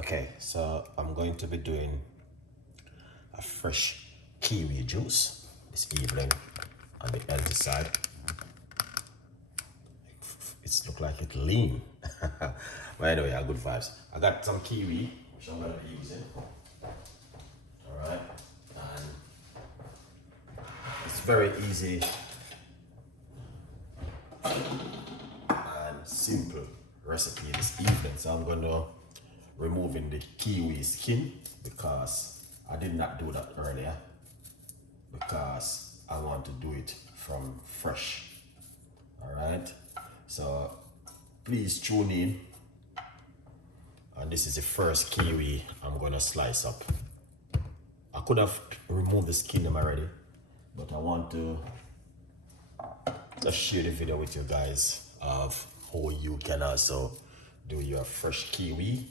Okay, so I'm going to be doing a fresh kiwi juice this evening on the healthy side. It's look like it's lean. But anyway, good vibes. I got some kiwi, which I'm going to be using. Alright, and it's very easy and simple recipe this evening. So I'm going to removing the kiwi skin because I did not do that earlier because I want to do it from fresh. Alright, so please tune in, and this is the first kiwi I'm gonna slice up. I could have removed the skin already, but I want to just share the video with you guys of how you can also do your fresh kiwi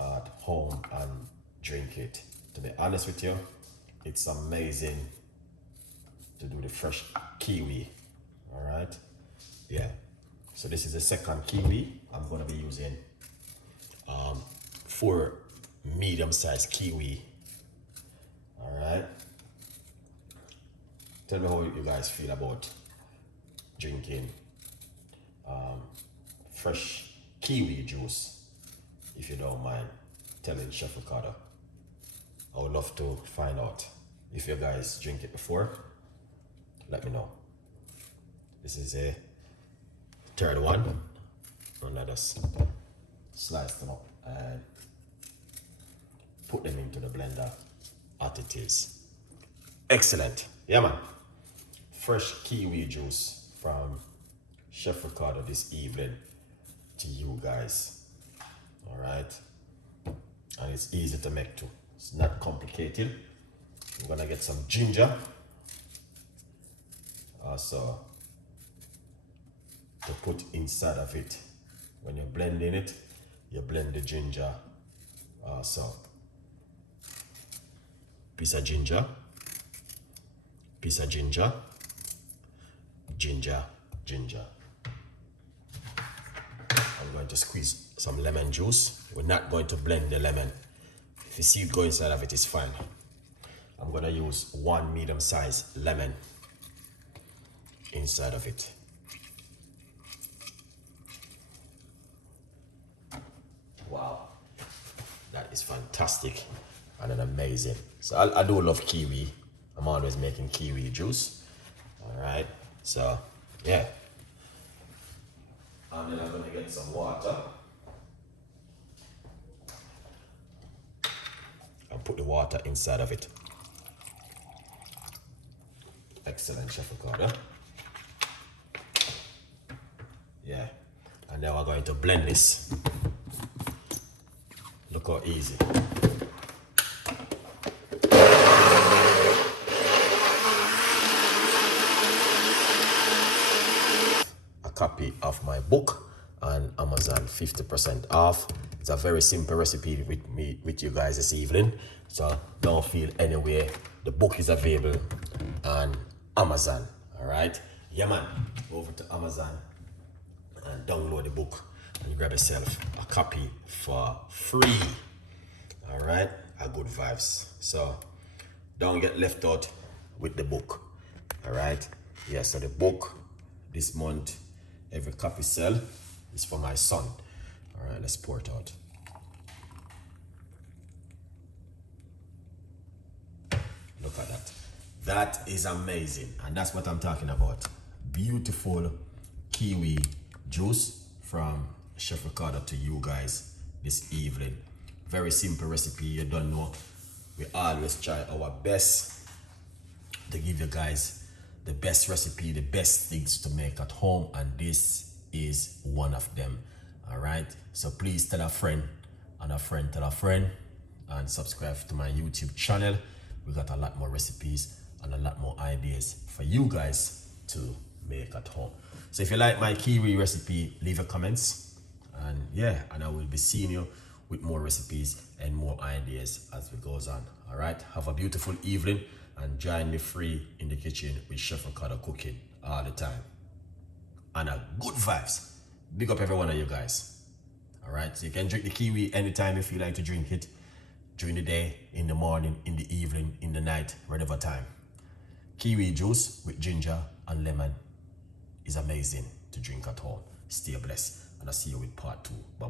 at home and drink it. To be honest with you, it's amazing to do the fresh kiwi. All right, yeah. So this is the second kiwi. I'm gonna be using 4 medium-sized kiwi. All right. Tell me how you guys feel about drinking fresh kiwi juice. If you don't mind telling Chef Ricardo, I would love to find out. If you guys drink it before, let me know. This is a third one, and I just slice them up and put them into the blender as it is. Excellent. Yeah, man. Fresh kiwi juice from Chef Ricardo this evening to you guys. All right, and it's easy to make too. It's not complicated. I'm gonna get some ginger also to put inside of it. When you're blending it, you blend the ginger also. Piece of ginger, ginger, ginger. I'm going to squeeze some lemon juice. We're not going to blend the lemon. If you see it go inside of it, it's fine. I'm gonna use 1 medium-sized lemon inside of it. Wow, that is fantastic and an amazing. So I do love kiwi. I'm always making kiwi juice. All right, so yeah. And then I'm gonna get some water and put the water inside of it. Excellent, Chef Ricardo. Yeah, and now we're going to blend this. Look how easy. A copy of my book on Amazon, 50% off. It's a very simple recipe with you guys this evening, so don't feel anywhere. The book is available on Amazon. All right, yeah, man. Go over to Amazon and download the book and grab yourself a copy for free. All right, a good vibes. So don't get left out with the book. All right, yeah. So the book this month, every copy sell is for my son. All right, let's pour it out. Look at that. That is amazing, and that's what I'm talking about. Beautiful kiwi juice from Chef Ricardo to you guys this evening. Very simple recipe. You don't know, we always try our best to give you guys the best recipe, the best things to make at home, and this is one of them. All right, so please tell a friend and a friend tell a friend, and subscribe to my YouTube channel. We got a lot more recipes and a lot more ideas for you guys to make at home. So if you like my kiwi recipe, leave your comments, and yeah, and I will be seeing you with more recipes and more ideas as it goes on. All right, have a beautiful evening and join me free in the kitchen with Chef Ricardo cooking all the time. And a good vibes. Big up every one of you guys. All right, so you can drink the kiwi anytime you feel like to drink it, during the day, in the morning, in the evening, in the night, whatever time. Kiwi juice with ginger and lemon is amazing to drink at home. Stay blessed, and I'll see you with part 2. Bye bye.